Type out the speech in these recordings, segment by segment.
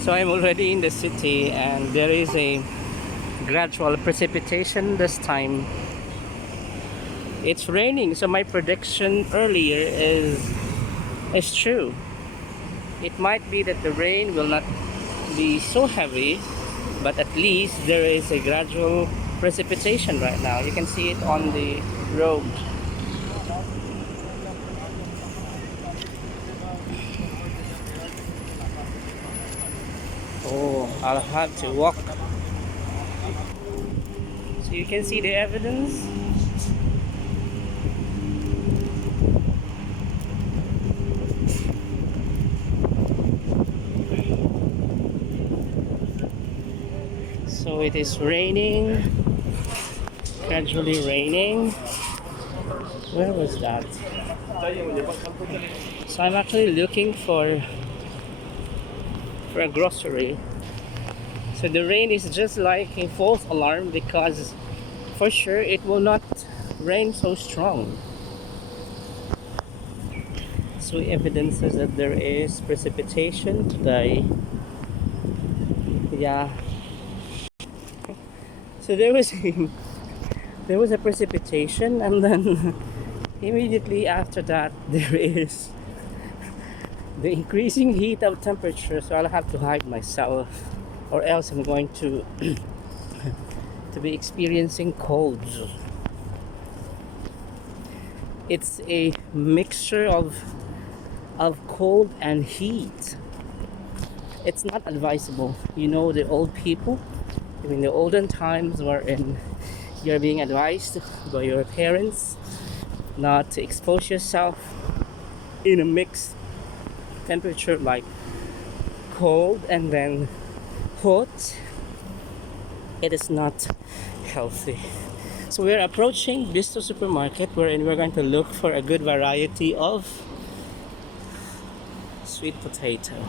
So I'm already in the city and there is a gradual precipitation this time. It's raining, so my prediction earlier is true. It might be that the rain will not be so heavy, but at least there is a gradual precipitation right now. You can see it on the road. Oh, I'll have to walk. So you can see the evidence. So it is raining, gradually raining. Where was that? So I'm actually looking for a grocery. So the rain is just like a false alarm because for sure it will not rain so strong. So evidences that there is precipitation today. Yeah. So there was a precipitation and then immediately after that there is the increasing heat of temperature, so I'll have to hide myself or else I'm going to to be experiencing colds. It's a mixture of cold and heat. It's not advisable. You know, the old people, I mean the olden times wherein you're being advised by your parents not to expose yourself in a mixed temperature like cold and then hot. It is not healthy. So we're approaching Bisto supermarket wherein we're going to look for a good variety of sweet potato.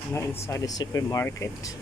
So now inside the supermarket.